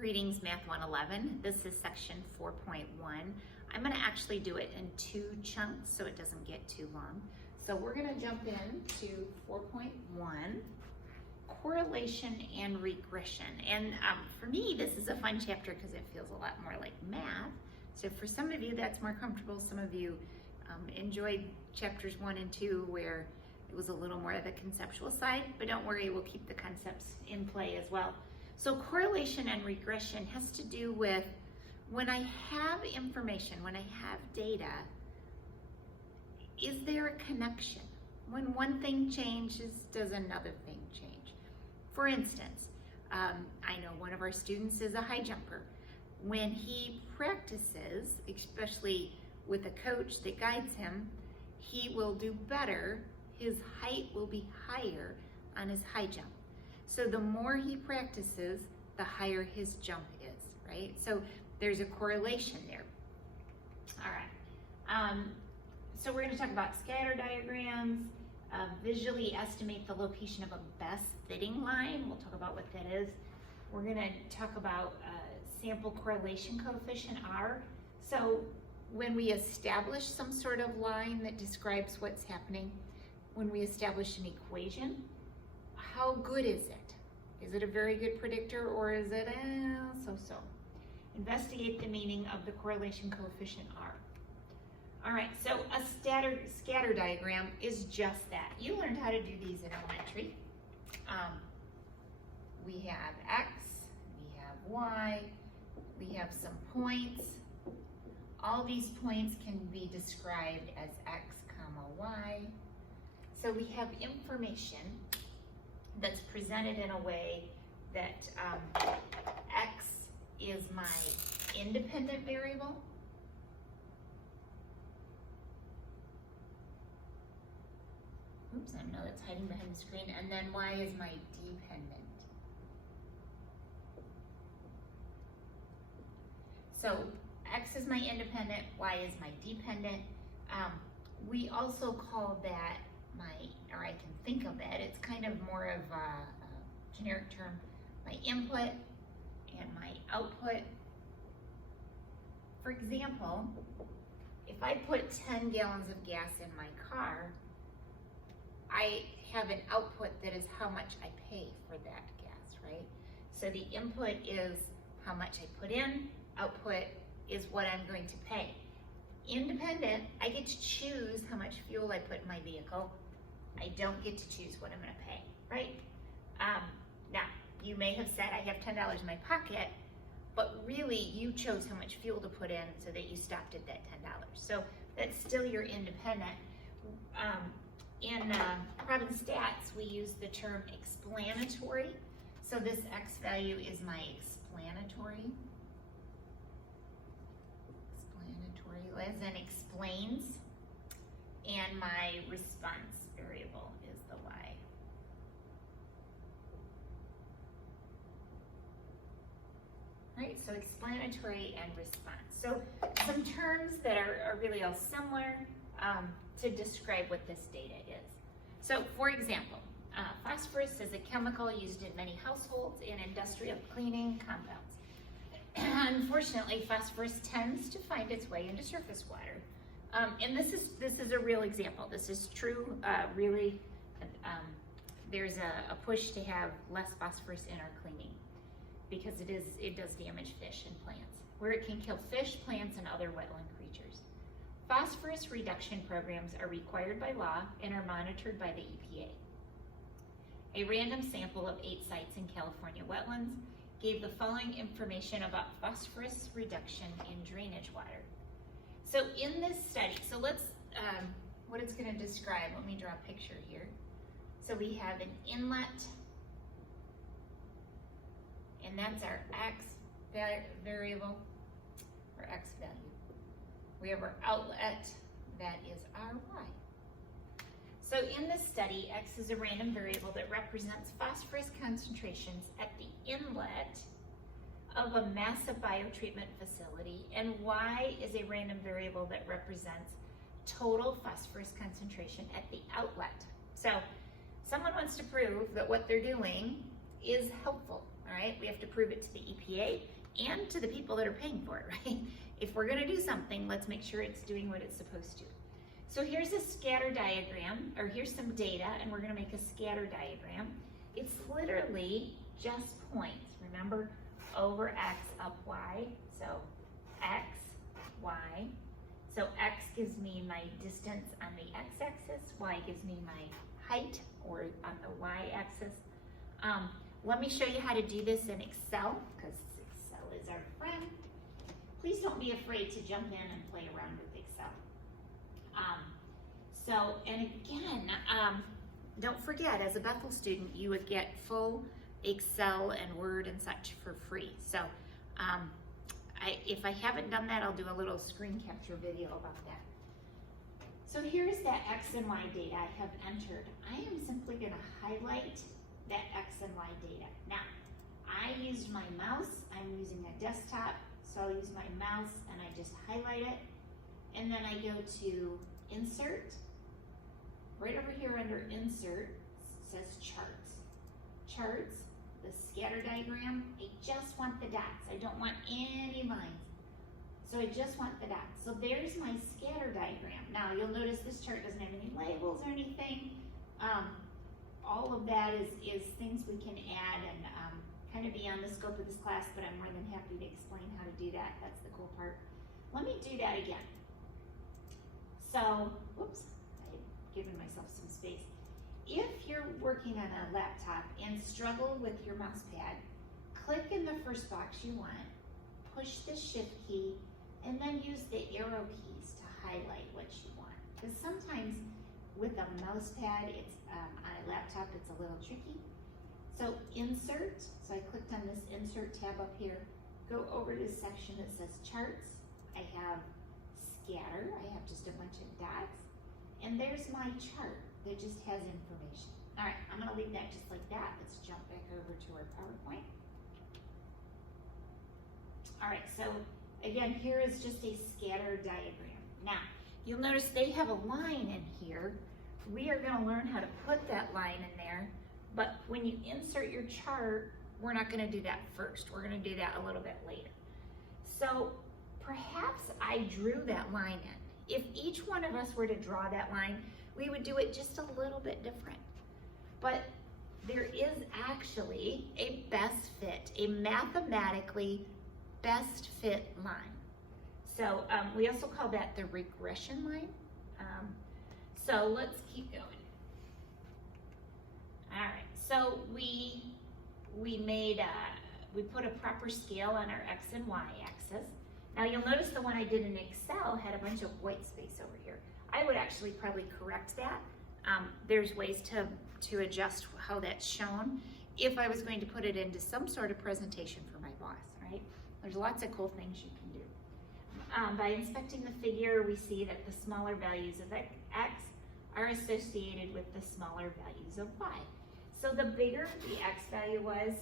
Greetings, Math 111. This is section 4.1. I'm going to actually do it in 2 chunks so it doesn't get too long. So we're going to jump into 4.1, correlation and regression. And for me, this is a fun chapter because it feels a lot more like math. So for some of you, that's more comfortable. Some of you enjoyed chapters 1 and 2 where it was a little more of the conceptual side, but don't worry, we'll keep the concepts in play as well. So correlation and regression has to do with when I have information, when I have data, is there a connection? When one thing changes, does another thing change? For instance, I know one of our students is a high jumper. When he practices, especially with a coach that guides him, he will do better. His height will be higher on his high jump. So the more he practices, the higher his jump is, right? So there's a correlation there. All right. So we're going to talk about scatter diagrams, visually estimate the location of a best fitting line. We'll talk about what that is. We're going to talk about sample correlation coefficient, R. So when we establish some sort of line that describes what's happening, when we establish an equation, how good is it? Is it a very good predictor or is it so-so? Investigate the meaning of the correlation coefficient R. All right, so a scatter diagram is just that. You learned how to do these in elementary. We have X, we have Y, we have some points. All these points can be described as X, Y. So we have information that's presented in a way that X is my independent variable. Oops, I know that's hiding behind the screen. And then Y is my dependent. So X is my independent, Y is my dependent. We also call that or I can think of it, it's kind of more of a generic term, my input and my output. For example, if I put 10 gallons of gas in my car, I have an output that is how much I pay for that gas, right? So the input is how much I put in, output is what I'm going to pay. Independent, I get to choose how much fuel I put in my vehicle. I don't get to choose what I'm going to pay, right? Now, you may have said I have $10 in my pocket, but really you chose how much fuel to put in so that you stopped at that $10. So that's still your independent. In Proven Stats, we use the term explanatory. So this X value is my explanatory. As in explains, and my response variable is the Y. Right, so explanatory and response. So some terms that are really all similar to describe what this data is. So for example, phosphorus is a chemical used in many households and industrial cleaning compounds. Unfortunately, phosphorus tends to find its way into surface water. And this is a real example. This is true, really. There's a push to have less phosphorus in our cleaning because it does damage fish and plants, where it can kill fish, plants, and other wetland creatures. Phosphorus reduction programs are required by law and are monitored by the EPA. A random sample of 8 sites in California wetlands gave the following information about phosphorus reduction in drainage water. So in this study, so let's, what it's going to describe, let me draw a picture here. So we have an inlet, and that's our X variable, or X value. We have our outlet, that is our Y. So in this study, X is a random variable that represents phosphorus concentrations at the inlet of a massive biotreatment facility, and Y is a random variable that represents total phosphorus concentration at the outlet. So someone wants to prove that what they're doing is helpful, all right? We have to prove it to the EPA and to the people that are paying for it, right? If we're gonna do something, let's make sure it's doing what it's supposed to. So here's a scatter diagram, or here's some data, and we're gonna make a scatter diagram. It's literally just points, remember? Over x, up y, so x, y. So x gives me my distance on the x-axis, y gives me my height, or on the y-axis. Let me show you how to do this in Excel, because Excel is our friend. Please don't be afraid to jump in and play around with Excel. And again, don't forget, as a Bethel student, you would get full Excel and Word and such for free. So if I haven't done that, I'll do a little screen capture video about that. So here's that X and Y data I have entered. I am simply going to highlight that X and Y data. Now, I used my mouse. I'm using a desktop, so I'll use my mouse and I just highlight it. And then I go to Insert. Right over here under Insert, it says Charts. Charts, the scatter diagram, I just want the dots. I don't want any lines. So I just want the dots. So there's my scatter diagram. Now you'll notice this chart doesn't have any labels or anything. All of that is things we can add and kind of beyond the scope of this class, but I'm more than happy to explain how to do that. That's the cool part. Let me do that again. So, whoops, I've given myself some space. If you're working on a laptop and struggle with your mouse pad, click in the first box you want, push the Shift key, and then use the arrow keys to highlight what you want. Because sometimes with a mouse pad, it's on a laptop, it's a little tricky. So Insert, so I clicked on this Insert tab up here, go over to the section that says Charts. I have Scatter, I have just a bunch of dots, and there's my chart that just has information. All right, I'm gonna leave that just like that. Let's jump back over to our PowerPoint. All right, so again, here is just a scatter diagram. Now, you'll notice they have a line in here. We are gonna learn how to put that line in there, but when you insert your chart, we're not gonna do that first. We're gonna do that a little bit later. So perhaps I drew that line in. If each one of us were to draw that line, we would do it just a little bit different. But there is actually a best fit, a mathematically best fit line. So we also call that the regression line. So let's keep going. All right, so we put a proper scale on our X and Y axis. Now you'll notice the one I did in Excel had a bunch of white space over here. I would actually probably correct that. There's ways to adjust how that's shown if I was going to put it into some sort of presentation for my boss, right? There's lots of cool things you can do. By inspecting the figure, we see that the smaller values of X are associated with the smaller values of Y. So the bigger the X value was,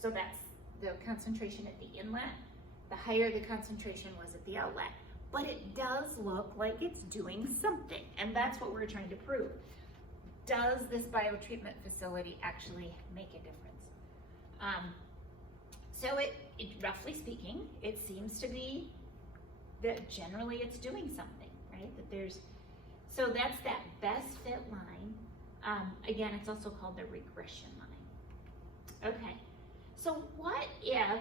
so that's the concentration at the inlet, the higher the concentration was at the outlet. But it does look like it's doing something, and that's what we're trying to prove. Does this biotreatment facility actually make a difference? So roughly speaking, it seems to be that generally it's doing something, right? So that's that best fit line. Again, it's also called the regression line. Okay, so what if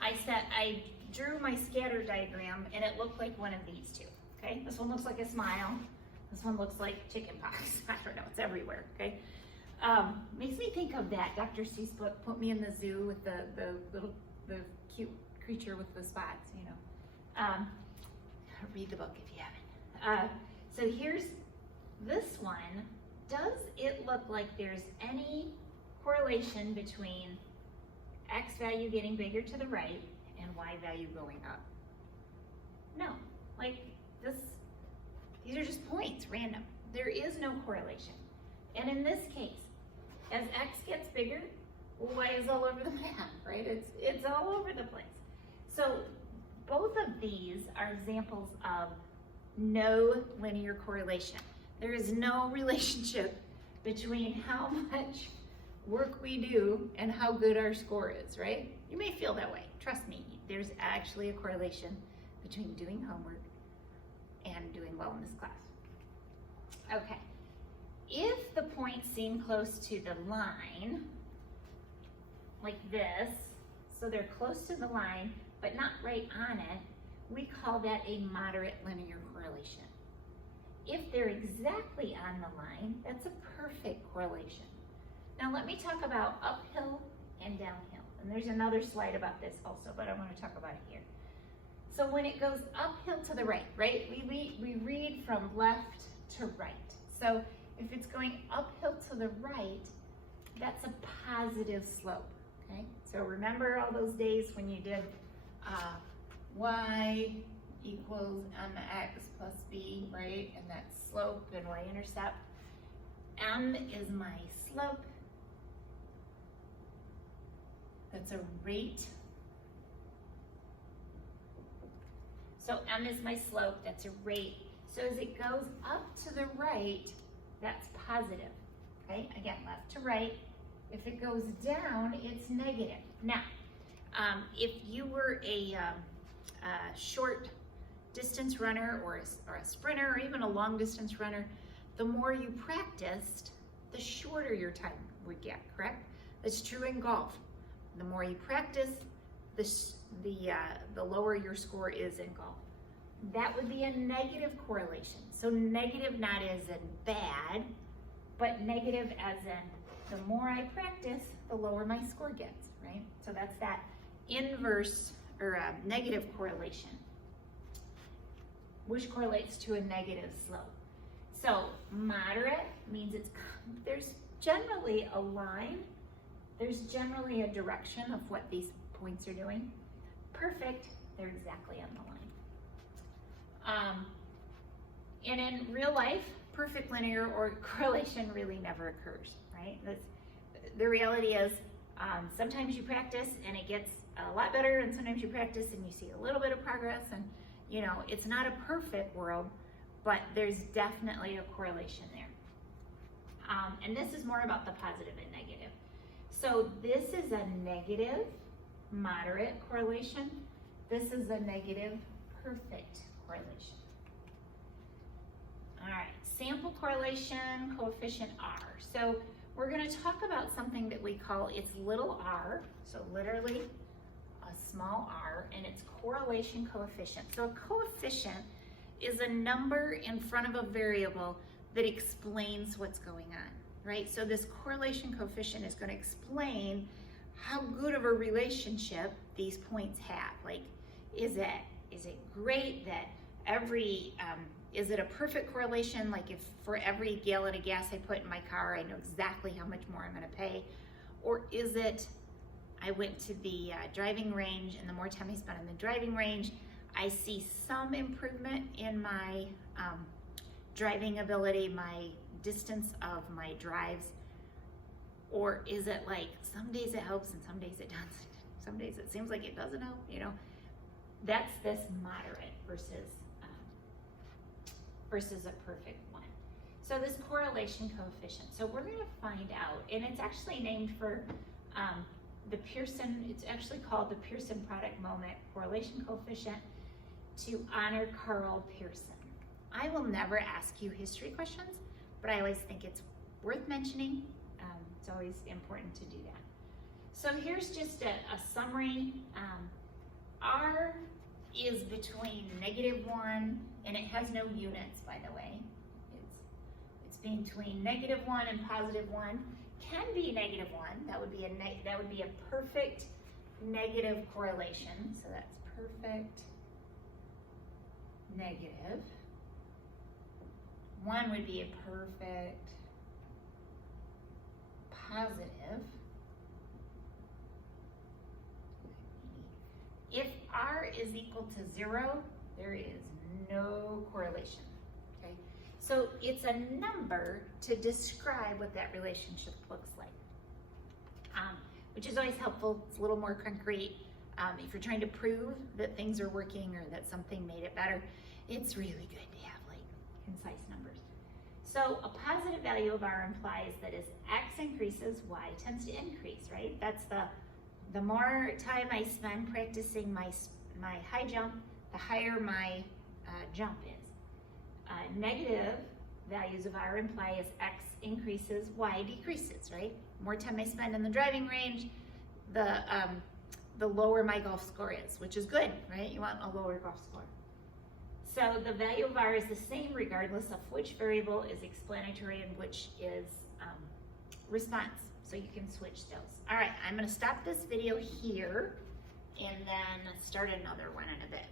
I drew my scatter diagram and it looked like one of these two, okay? This one looks like a smile. This one looks like chicken pox. I don't know, it's everywhere, okay? Makes me think of that Dr. Seuss book, Put Me in the Zoo, with the cute creature with the spots, you know. Read the book if you haven't. So here's this one. Does it look like there's any correlation between X value getting bigger to the right and Y value going up? No, like these are just points, random. There is no correlation. And in this case, as X gets bigger, Y is all over the map, right? It's all over the place. So both of these are examples of no linear correlation. There is no relationship between how much work we do and how good our score is, right? You may feel that way. Trust me, there's actually a correlation between doing homework and doing well in this class. Okay, if the points seem close to the line, like this, so they're close to the line, but not right on it, we call that a moderate linear correlation. If they're exactly on the line, that's a perfect correlation. Now let me talk about uphill and downhill. And there's another slide about this also, but I want to talk about it here. So when it goes uphill to the right, we read from left to right. So if it's going uphill to the right, that's a positive slope, okay? So remember all those days when you did y equals mx plus b, right? And that's slope and y-intercept. M is my slope. That's a rate. So M is my slope, that's a rate. So as it goes up to the right, that's positive, okay? Again, left to right. If it goes down, it's negative. Now, if you were a short distance runner or a sprinter or even a long distance runner, the more you practiced, the shorter your time would get, correct? That's true in golf. The more you practice, the lower your score is in golf. That would be a negative correlation. So negative not as in bad, but negative as in the more I practice, the lower my score gets, right? So that's that inverse or negative correlation, which correlates to a negative slope. So moderate means there's generally a line, there's generally a direction of what these points are doing. Perfect, they're exactly on the line. And in real life, perfect linear or correlation really never occurs, right? The reality is sometimes you practice and it gets a lot better, and sometimes you practice and you see a little bit of progress, and you know, it's not a perfect world, but there's definitely a correlation there. And this is more about the positive and negative. So this is a negative moderate correlation. This is a negative perfect correlation. All right, sample correlation, coefficient R. So we're going to talk about something that we call its little r, so literally a small r, and its correlation coefficient. So a coefficient is a number in front of a variable that explains what's going on, right? So this correlation coefficient is going to explain how good of a relationship these points have. Like, is it great that is it a perfect correlation? Like if for every gallon of gas I put in my car, I know exactly how much more I'm going to pay? Or is it, I went to the driving range, and the more time I spend on the driving range, I see some improvement in my driving ability, my distance of my drives? Or is it like some days it helps and some days it doesn't? Some days it seems like it doesn't help, you know? That's this moderate versus a perfect one. So this correlation coefficient. So we're going to find out, and it's actually named for the Pearson, it's actually called the Pearson product moment correlation coefficient to honor Carl Pearson. I will never ask you history questions, but I always think it's worth mentioning. It's always important to do that. So here's just a summary. R is between -1, and it has no units, by the way. It's between -1 and +1. Can be -1. That would be a perfect negative correlation. So that's perfect negative. 1 would be a perfect positive. If R is equal to 0, there is no correlation, okay? So it's a number to describe what that relationship looks like, which is always helpful. It's a little more concrete. If you're trying to prove that things are working or that something made it better, it's really good to have like concise numbers. So a positive value of R implies that as X increases, Y tends to increase, right? That's the more time I spend practicing my high jump, the higher my jump is. Negative values of R imply as X increases, Y decreases, right? More time I spend in the driving range, the lower my golf score is, which is good, right? You want a lower golf score. So the value of R is the same regardless of which variable is explanatory and which is response. So you can switch those. All right, I'm gonna stop this video here and then start another one in a bit.